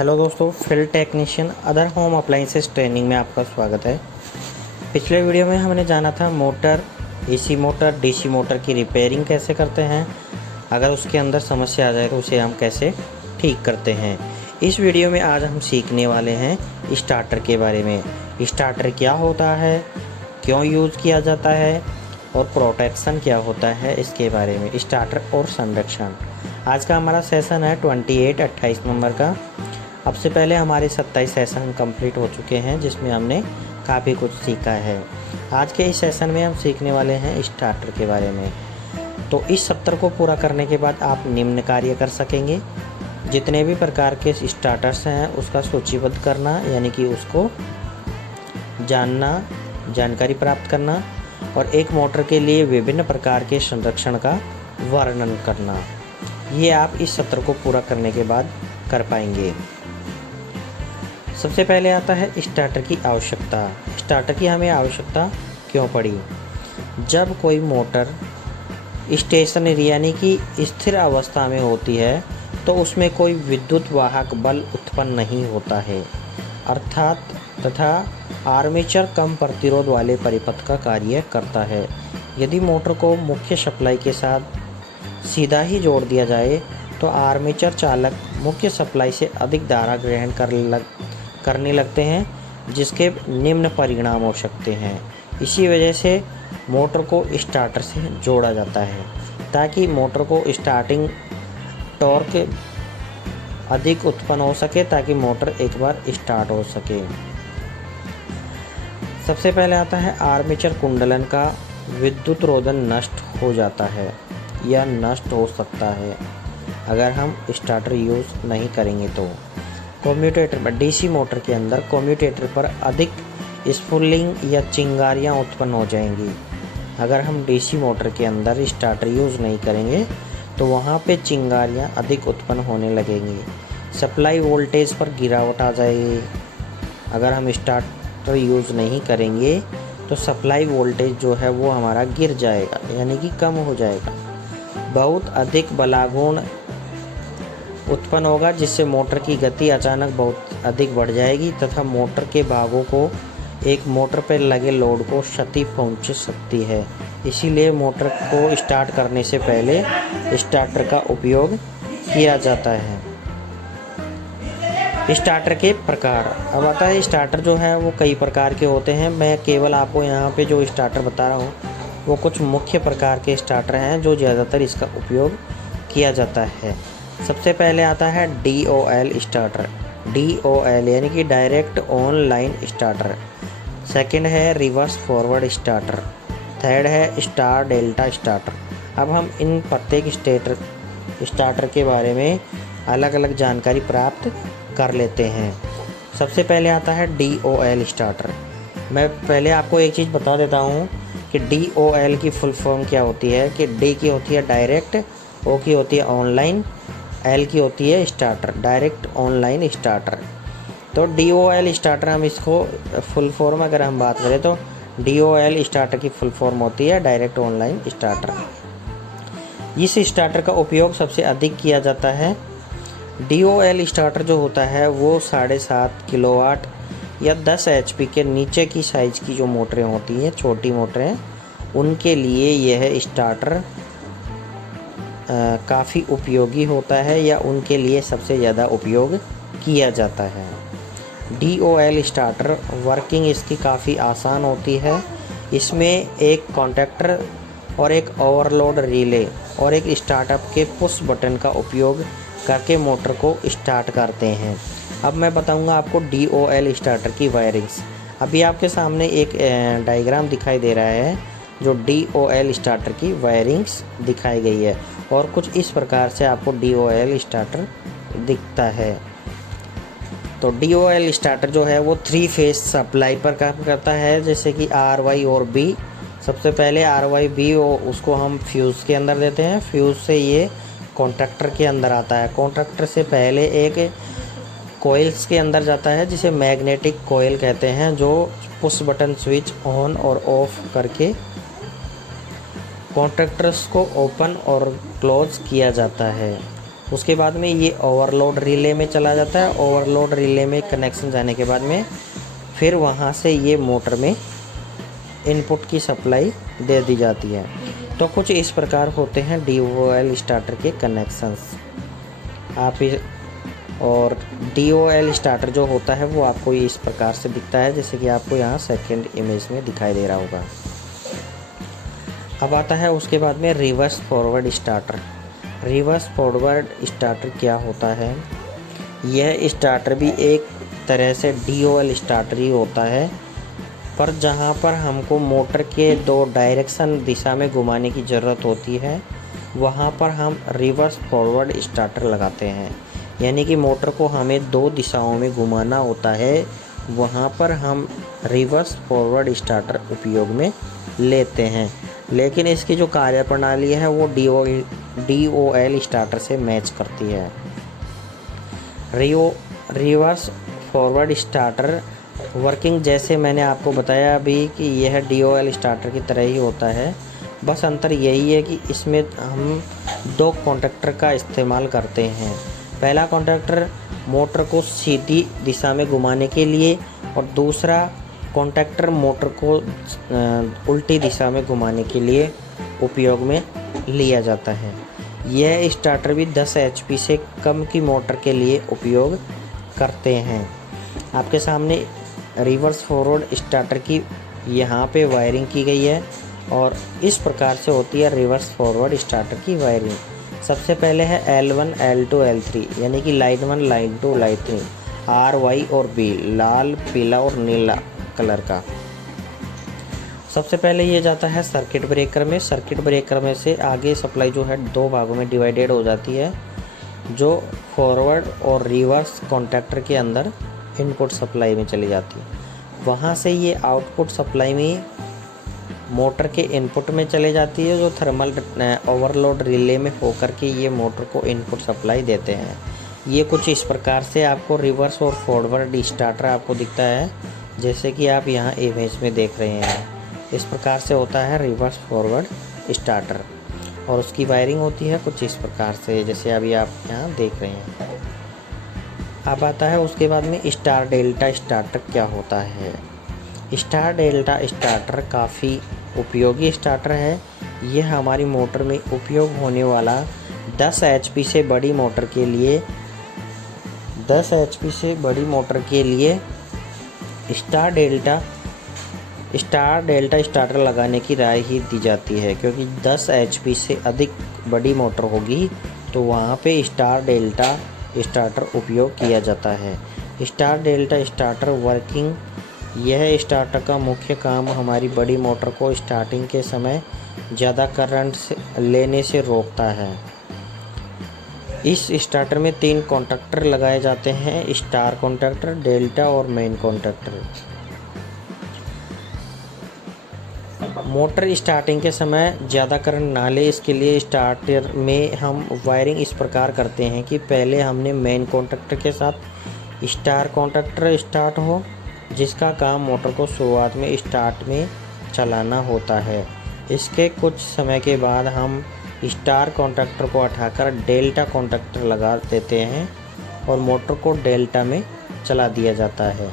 Hello दोस्तों, field technician other home appliances training में आपका स्वागत है। पिछले वीडियो में हमने जाना था motor, AC motor, DC motor की रिपेयरिंग कैसे करते हैं। अगर उसके अंदर समस्या आ जाए तो उसे हम कैसे ठीक करते हैं। इस वीडियो में आज हम सीखने वाले हैं स्टार्टर के बारे में। स्टार्टर क्या होता है, क्यों यूज़ किया जाता है और प्रोटेक्शन क्या होता है, इसके बारे में। स्टार्टर और संरक्षण। आज का हमारा सेशन है 28 नंबर का। अब से पहले हमारे 27 सेशन कंप्लीट हो चुके हैं, जिसमें हमने काफ़ी कुछ सीखा है। आज के इस सेशन में हम सीखने वाले हैं स्टार्टर के बारे में। तो इस सत्र को पूरा करने के बाद आप निम्न कार्य कर सकेंगे। जितने भी प्रकार के स्टार्टर्स हैं उसका सूचीबद्ध करना, यानी कि उसको जानना, जानकारी प्राप्त करना, और एक मोटर के लिए विभिन्न प्रकार के संरक्षण का वर्णन करना। ये आप इस सत्र को पूरा करने के बाद कर पाएंगे। सबसे पहले आता है स्टार्टर की आवश्यकता। स्टार्टर की हमें आवश्यकता क्यों पड़ी? जब कोई मोटर स्टेशनरी यानी कि स्थिर अवस्था में होती है तो उसमें कोई विद्युत वाहक बल उत्पन्न नहीं होता है, अर्थात तथा आर्मेचर कम प्रतिरोध वाले परिपथ का कार्य करता है। यदि मोटर को मुख्य सप्लाई के साथ सीधा ही जोड़ दिया जाए तो आर्मेचर चालक मुख्य सप्लाई से अधिक धारा ग्रहण करने लगते हैं, जिसके निम्न परिणाम हो सकते हैं। इसी वजह से मोटर को स्टार्टर से जोड़ा जाता है, ताकि मोटर को स्टार्टिंग टॉर्क अधिक उत्पन्न हो सके, ताकि मोटर एक बार स्टार्ट हो सके। सबसे पहले आता है आर्मेचर कुंडलन का विद्युत रोधन नष्ट हो जाता है या नष्ट हो सकता है अगर हम स्टार्टर यूज़ नहीं करेंगे तो। कम्यूटेटर पर, डीसी मोटर के अंदर कम्यूटेटर पर अधिक स्फुलिंग या चिंगारियां उत्पन्न हो जाएंगी। अगर हम डीसी मोटर के अंदर स्टार्टर यूज़ नहीं करेंगे तो वहां पे चिंगारियां अधिक उत्पन्न होने लगेंगी। सप्लाई वोल्टेज पर गिरावट आ जाएगी। अगर हम स्टार्टर यूज़ नहीं करेंगे तो सप्लाई वोल्टेज जो है वो हमारा गिर जाएगा, यानी कि कम हो जाएगा। बहुत अधिक बलागुण उत्पन्न होगा, जिससे मोटर की गति अचानक बहुत अधिक बढ़ जाएगी तथा मोटर के भागों को, एक मोटर पर लगे लोड को क्षति पहुंच सकती है। इसीलिए मोटर को स्टार्ट करने से पहले स्टार्टर का उपयोग किया जाता है। स्टार्टर के प्रकार। अब आता है स्टार्टर जो है वो कई प्रकार के होते हैं। मैं केवल आपको यहाँ पे जो स्टार्टर बता रहा हूँ वो कुछ मुख्य प्रकार के स्टार्टर हैं जो ज़्यादातर इसका उपयोग किया जाता है। सबसे पहले आता है DOL स्टार्टर। DOL यानी कि डायरेक्ट ऑनलाइन स्टार्टर। सेकंड है रिवर्स फॉरवर्ड स्टार्टर। थर्ड है स्टार डेल्टा स्टार्टर। अब हम इन प्रत्येक स्टार्टर के बारे में अलग अलग जानकारी प्राप्त कर लेते हैं। सबसे पहले आता है DOL स्टार्टर। मैं पहले आपको एक चीज़ बता देता हूँ कि DOL की फुल फॉर्म क्या होती है। कि D की होती है डायरेक्ट, O की होती है ऑनलाइन, L की होती है स्टार्टर, डायरेक्ट ऑनलाइन स्टार्टर। तो DOL स्टार्टर, हम इसको फुल फॉर्म अगर हम बात करें तो DOL स्टार्टर की फुल फॉर्म होती है डायरेक्ट ऑनलाइन स्टार्टर। इस स्टार्टर का उपयोग सबसे अधिक किया जाता है। DOL स्टार्टर जो होता है वो 7.5 किलोवाट या 10 HP के नीचे की साइज़ की जो मोटरें होती हैं, छोटी मोटरें, उनके लिए यह स्टार्टर काफ़ी उपयोगी होता है या उनके लिए सबसे ज़्यादा उपयोग किया जाता है। DOL स्टार्टर वर्किंग इसकी काफ़ी आसान होती है। इसमें एक कॉन्टैक्टर और एक ओवरलोड रिले और एक स्टार्टअप के पुश बटन का उपयोग करके मोटर को स्टार्ट करते हैं। अब मैं बताऊंगा आपको DOL स्टार्टर की वायरिंग्स। अभी आपके सामने एक डायग्राम दिखाई दे रहा है जो DOL स्टार्टर की वायरिंग्स दिखाई गई है, और कुछ इस प्रकार से आपको DOL स्टार्टर दिखता है। तो DOL स्टार्टर जो है वो 3 फेज सप्लाई पर काम करता है, जैसे कि RY और B। सबसे पहले RYB उसको हम फ्यूज़ के अंदर देते हैं। फ्यूज़ से ये कॉन्ट्रैक्टर के अंदर आता है। कॉन्ट्रैक्टर से पहले एक कोयल्स के अंदर जाता है, जिसे मैग्नेटिक कोयल कहते हैं, जो पुश बटन स्विच ऑन और ऑफ करके कॉन्ट्रैक्टर्स को ओपन और क्लोज किया जाता है। उसके बाद में ये ओवरलोड रिले में चला जाता है। ओवरलोड रिले में कनेक्शन जाने के बाद में फिर वहाँ से ये मोटर में इनपुट की सप्लाई दे दी जाती है। तो कुछ इस प्रकार होते हैं DOL स्टार्टर के कनेक्शंस। और DOL स्टार्टर जो होता है वो आपको इस प्रकार से दिखता है, जैसे कि आपको यहाँ सेकंड इमेज में दिखाई दे रहा होगा। अब आता है उसके बाद में reverse forward starter. Reverse forward starter क्या होता है? यह स्टार्टर भी एक तरह से DOL स्टार्टर ही होता है, पर जहाँ पर हमको मोटर के 2 डायरेक्शन दिशा में घुमाने की ज़रूरत होती है वहाँ पर हम रिवर्स फॉरवर्ड स्टार्टर लगाते हैं। यानी कि मोटर को हमें 2 दिशाओं में घुमाना होता है, वहाँ पर हम रिवर्स फॉरवर्ड स्टार्टर उपयोग में लेते हैं। लेकिन इसकी जो कार्यप्रणाली है वो DOL स्टार्टर से मैच करती है। रिवर्स फॉरवर्ड स्टार्टर वर्किंग जैसे मैंने आपको बताया अभी कि यह DOL स्टार्टर की तरह ही होता है, बस अंतर यही है कि इसमें हम 2 कॉन्टैक्टर का इस्तेमाल करते हैं। पहला कॉन्टैक्टर मोटर को सीधी दिशा में घुमाने के लिए और दूसरा कॉन्टैक्टर मोटर को उल्टी दिशा में घुमाने के लिए उपयोग में लिया जाता है। यह स्टार्टर भी 10 HP से कम की मोटर के लिए उपयोग करते हैं। आपके सामने रिवर्स फॉरवर्ड स्टार्टर की यहाँ पे वायरिंग की गई है और इस प्रकार से होती है रिवर्स फॉरवर्ड स्टार्टर की वायरिंग। सबसे पहले है L1, L2, L3 यानी कि line 1, line 2, line 3, R, Y और B, लाल, पीला और नीला कलर का। सबसे पहले ये जाता है सर्किट ब्रेकर में। सर्किट ब्रेकर में से आगे सप्लाई जो है 2 भागों में डिवाइडेड हो जाती है, जो फॉरवर्ड और रिवर्स कॉन्टैक्टर के अंदर इनपुट सप्लाई में चली जाती है। वहाँ से ये आउटपुट सप्लाई में मोटर के इनपुट में चले जाती है, जो थर्मल ओवरलोड रिले में होकर के ये मोटर को इनपुट सप्लाई देते हैं। ये कुछ इस प्रकार से आपको रिवर्स और फॉरवर्ड स्टार्टर आपको दिखता है, जैसे कि आप यहाँ इमेज में देख रहे हैं। इस प्रकार से होता है रिवर्स फॉरवर्ड स्टार्टर और उसकी वायरिंग होती है कुछ इस प्रकार से, जैसे अभी आप यहाँ देख रहे हैं। अब आता है उसके बाद में स्टार डेल्टा स्टार्टर क्या होता है। स्टार डेल्टा स्टार्टर काफ़ी उपयोगी स्टार्टर है। यह हमारी मोटर में उपयोग होने वाला 10 HP से बड़ी मोटर के लिए स्टार डेल्टा स्टार्टर लगाने की राय ही दी जाती है, क्योंकि 10 HP से अधिक बड़ी मोटर होगी तो वहाँ पे स्टार डेल्टा स्टार्टर उपयोग किया जाता है। स्टार डेल्टा स्टार्टर वर्किंग, यह स्टार्टर का मुख्य काम हमारी बड़ी मोटर को स्टार्टिंग के समय ज़्यादा करंट लेने से रोकता है। इस स्टार्टर में 3 कॉन्टैक्टर लगाए जाते हैं, स्टार कॉन्टैक्टर, डेल्टा और मेन कॉन्टैक्टर। मोटर स्टार्टिंग के समय ज़्यादा करंट ना ले, इसके लिए स्टार्टर में हम वायरिंग इस प्रकार करते हैं कि पहले हमने मेन कॉन्टैक्टर के साथ स्टार कॉन्टैक्टर स्टार्ट हो, जिसका काम मोटर को शुरुआत में स्टार्ट में चलाना होता है। इसके कुछ समय के बाद हम स्टार कॉन्टैक्टर को हटाकर डेल्टा कॉन्टैक्टर लगा देते हैं और मोटर को डेल्टा में चला दिया जाता है।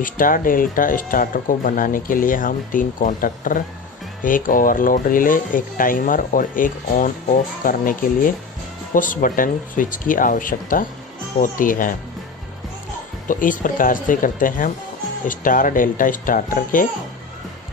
स्टार डेल्टा स्टार्टर को बनाने के लिए हम 3 कॉन्टैक्टर, एक ओवरलोड रिले, एक टाइमर और एक ऑन ऑफ करने के लिए पुश बटन स्विच की आवश्यकता होती है। तो इस प्रकार से करते हैं हम स्टार डेल्टा स्टार्टर के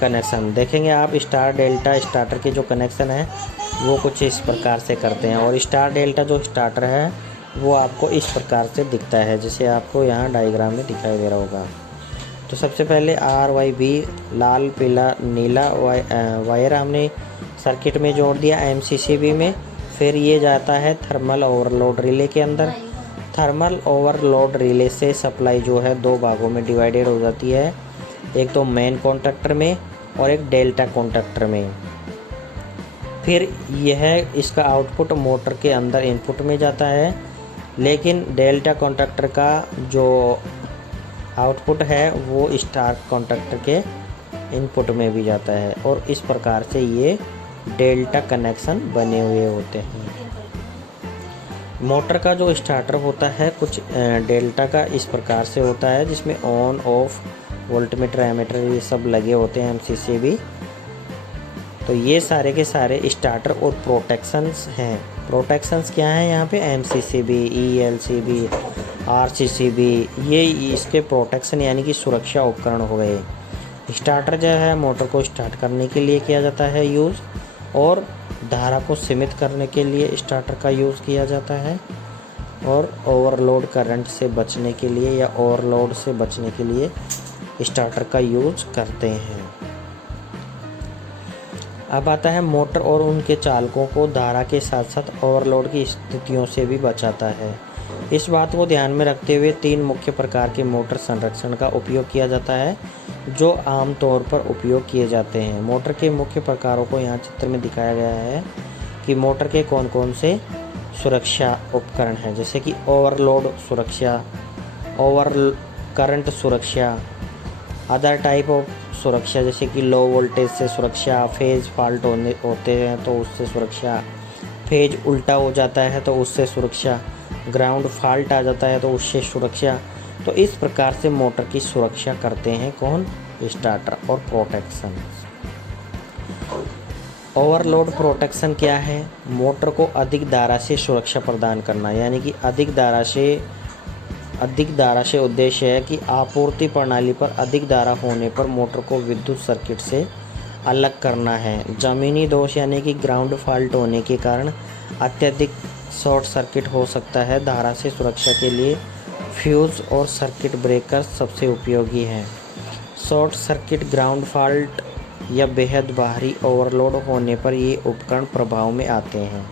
कनेक्शन। देखेंगे आप स्टार डेल्टा स्टार्टर के जो कनेक्शन है वो कुछ इस प्रकार से करते हैं और स्टार डेल्टा जो स्टार्टर है वो आपको इस प्रकार से दिखता है, जैसे आपको यहाँ डायग्राम में दिखाई दे रहा होगा। तो सबसे पहले RYB, लाल, पीला, नीला वायर हमने सर्किट में जोड़ दिया MCCB में। फिर ये जाता है थर्मल ओवरलोड रिले के अंदर। थर्मल ओवरलोड रिले से सप्लाई जो है 2 भागों में डिवाइडेड हो जाती है, एक तो मेन कॉन्टैक्टर में और एक डेल्टा कॉन्टैक्टर में। फिर यह इसका आउटपुट मोटर के अंदर इनपुट में जाता है, लेकिन डेल्टा कॉन्टैक्टर का जो आउटपुट है वो स्टार कॉन्टैक्टर के इनपुट में भी जाता है और इस प्रकार से ये डेल्टा कनेक्शन बने हुए होते हैं। मोटर का जो स्टार्टर होता है कुछ डेल्टा का इस प्रकार से होता है, जिसमें ऑन ऑफ वोल्टमीटर एमीटर ये सब लगे होते हैं, एमसीसी भी। तो ये सारे के सारे स्टार्टर और प्रोटेक्शंस हैं। प्रोटेक्शंस क्या हैं यहाँ पे? एमसीसीबी, ईएलसीबी, आरसीसीबी, ये इसके प्रोटेक्शन यानी कि सुरक्षा उपकरण हो गए। स्टार्टर जो है मोटर को स्टार्ट करने के लिए किया जाता है यूज़, और धारा को सीमित करने के लिए स्टार्टर का यूज़ किया जाता है, और ओवरलोड करंट से बचने के लिए या ओवरलोड से बचने के लिए स्टार्टर का यूज़ करते हैं। अब आता है मोटर और उनके चालकों को धारा के साथ साथ ओवरलोड की स्थितियों से भी बचाता है। इस बात को ध्यान में रखते हुए 3 मुख्य प्रकार के मोटर संरक्षण का उपयोग किया जाता है, जो आमतौर पर उपयोग किए जाते हैं। मोटर के मुख्य प्रकारों को यहाँ चित्र में दिखाया गया है कि मोटर के कौन कौन से सुरक्षा उपकरण हैं, जैसे कि ओवरलोड सुरक्षा, ओवर करंट सुरक्षा, अदर टाइप ऑफ सुरक्षा जैसे कि लो वोल्टेज से सुरक्षा, फेज फॉल्ट होते हैं तो उससे सुरक्षा, फेज उल्टा हो जाता है तो उससे सुरक्षा, ग्राउंड फॉल्ट आ जाता है तो उससे सुरक्षा। तो इस प्रकार से मोटर की सुरक्षा करते हैं कौन? स्टार्टर और प्रोटेक्शन। ओवरलोड प्रोटेक्शन क्या है? मोटर को अधिक धारा से सुरक्षा प्रदान करना, यानी कि अधिक धारा से उद्देश्य है कि आपूर्ति प्रणाली पर अधिक धारा होने पर मोटर को विद्युत सर्किट से अलग करना है। ज़मीनी दोष यानी कि ग्राउंड फॉल्ट होने के कारण अत्यधिक शॉर्ट सर्किट हो सकता है। धारा से सुरक्षा के लिए फ्यूज और सर्किट ब्रेकर सबसे उपयोगी हैं। शॉर्ट सर्किट, ग्राउंड फॉल्ट या बेहद बाहरी ओवरलोड होने पर ये उपकरण प्रभाव में आते हैं।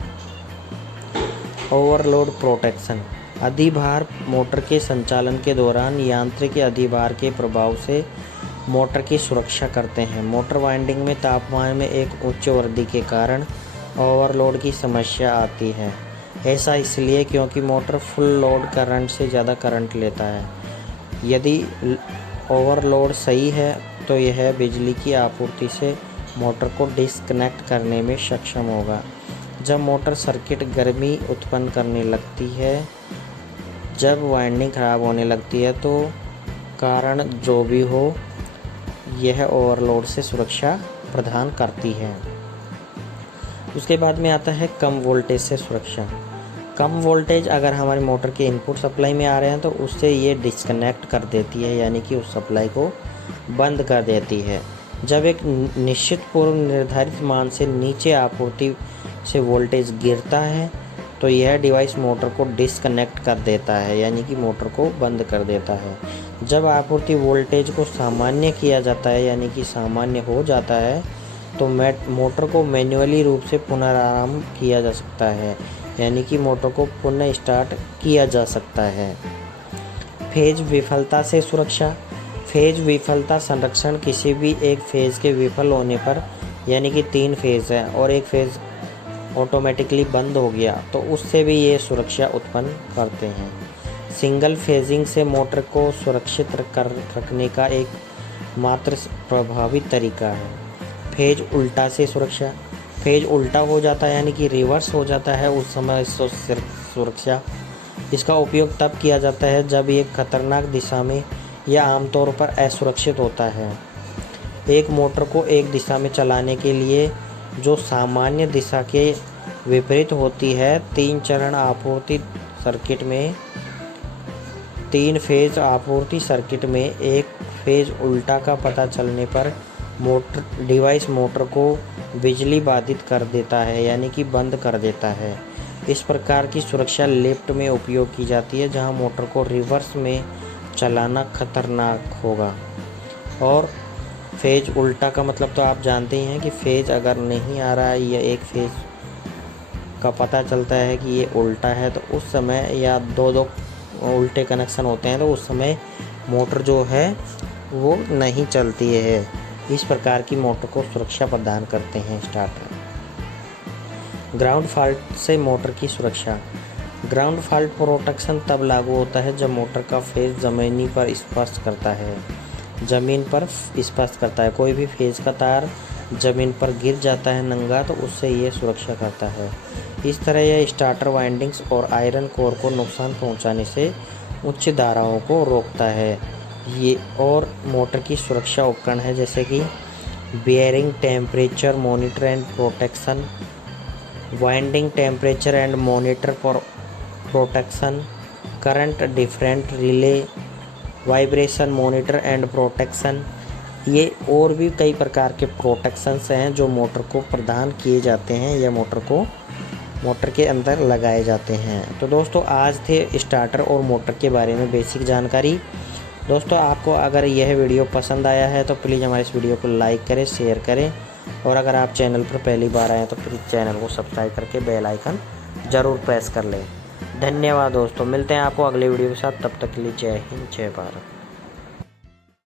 ओवरलोड प्रोटेक्शन, अधिभार मोटर के संचालन के दौरान यांत्रिक अधिभार के प्रभाव से मोटर की सुरक्षा करते हैं। मोटर वाइंडिंग में तापमान में एक उच्च वृद्धि के कारण ओवरलोड की समस्या आती है। ऐसा इसलिए क्योंकि मोटर फुल लोड करंट से ज़्यादा करंट लेता है। यदि ओवरलोड सही है तो यह बिजली की आपूर्ति से मोटर को डिस्कनेक्ट करने में सक्षम होगा। जब मोटर सर्किट गर्मी उत्पन्न करने लगती है, जब वाइंडिंग खराब होने लगती है, तो कारण जो भी हो यह ओवरलोड से सुरक्षा प्रदान करती है। उसके बाद में आता है कम वोल्टेज से सुरक्षा। कम वोल्टेज अगर हमारी मोटर के इनपुट सप्लाई में आ रहे हैं तो उससे ये डिस्कनेक्ट कर देती है, यानी कि उस सप्लाई को बंद कर देती है। जब एक निश्चित पूर्व निर्धारित मान से नीचे आपूर्ति से वोल्टेज गिरता है तो यह डिवाइस मोटर को डिस्कनेक्ट कर देता है, यानी कि मोटर को बंद कर देता है। जब आपूर्ति वोल्टेज को सामान्य किया जाता है, यानी कि सामान्य हो जाता है, तो मोटर को मैन्युअली रूप से पुनरारंभ किया जा सकता है, यानी कि मोटर को पुनः स्टार्ट किया जा सकता है। फेज विफलता से सुरक्षा। फेज विफलता संरक्षण किसी भी एक फेज के विफल होने पर, यानी कि 3 फेज है और एक फेज ऑटोमेटिकली बंद हो गया तो उससे भी ये सुरक्षा उत्पन्न करते हैं। सिंगल फेजिंग से मोटर को सुरक्षित रखने का एक मात्र प्रभावी तरीका है। फेज उल्टा से सुरक्षा। फेज उल्टा हो जाता है यानी कि रिवर्स हो जाता है, उस समय सुरक्षा इसका उपयोग तब किया जाता है जब ये खतरनाक दिशा में या आमतौर पर असुरक्षित होता है। एक मोटर को एक दिशा में चलाने के लिए जो सामान्य दिशा के विपरीत होती है, 3 चरण आपूर्ति सर्किट में 3 फेज आपूर्ति सर्किट में एक फेज उल्टा का पता चलने पर डिवाइस मोटर को बिजली बाधित कर देता है, यानी कि बंद कर देता है। इस प्रकार की सुरक्षा लिफ्ट में उपयोग की जाती है, जहां मोटर को रिवर्स में चलाना खतरनाक होगा। और फेज उल्टा का मतलब तो आप जानते ही हैं कि फेज अगर नहीं आ रहा है या एक फेज का पता चलता है कि ये उल्टा है, तो उस समय या दो उल्टे कनेक्शन होते हैं तो उस समय मोटर जो है वो नहीं चलती है। इस प्रकार की मोटर को सुरक्षा प्रदान करते हैं स्टार्टर। ग्राउंड फॉल्ट से मोटर की सुरक्षा। ग्राउंड फॉल्ट प्रोटेक्शन तब लागू होता है जब मोटर का फेज ज़मीन पर स्पर्श करता है। कोई भी फेज का तार ज़मीन पर गिर जाता है नंगा तो उससे ये सुरक्षा करता है। इस तरह यह स्टार्टर वाइंडिंग्स और आयरन कोर को नुकसान पहुंचाने से उच्च धाराओं को रोकता है। ये और मोटर की सुरक्षा उपकरण है जैसे कि bearing temperature monitor and protection, winding temperature and monitor for protection, current different relay, vibration monitor and protection. ये और भी कई प्रकार के प्रोटेक्शंस हैं जो मोटर को प्रदान किए जाते हैं या मोटर के अंदर लगाए जाते हैं। तो दोस्तों आज थे स्टार्टर और मोटर के बारे में बेसिक जानकारी। दोस्तों आपको अगर यह वीडियो पसंद आया है तो प्लीज़ हमारे इस वीडियो को लाइक करें, शेयर करें और अगर आप चैनल पर पहली बार आए हैं तो प्लीज़ चैनल को सब्सक्राइब करके बेल आइकन ज़रूर प्रेस कर लें। धन्यवाद दोस्तों, मिलते हैं आपको अगले वीडियो के साथ, तब तक के लिए जय हिंद जय भारत।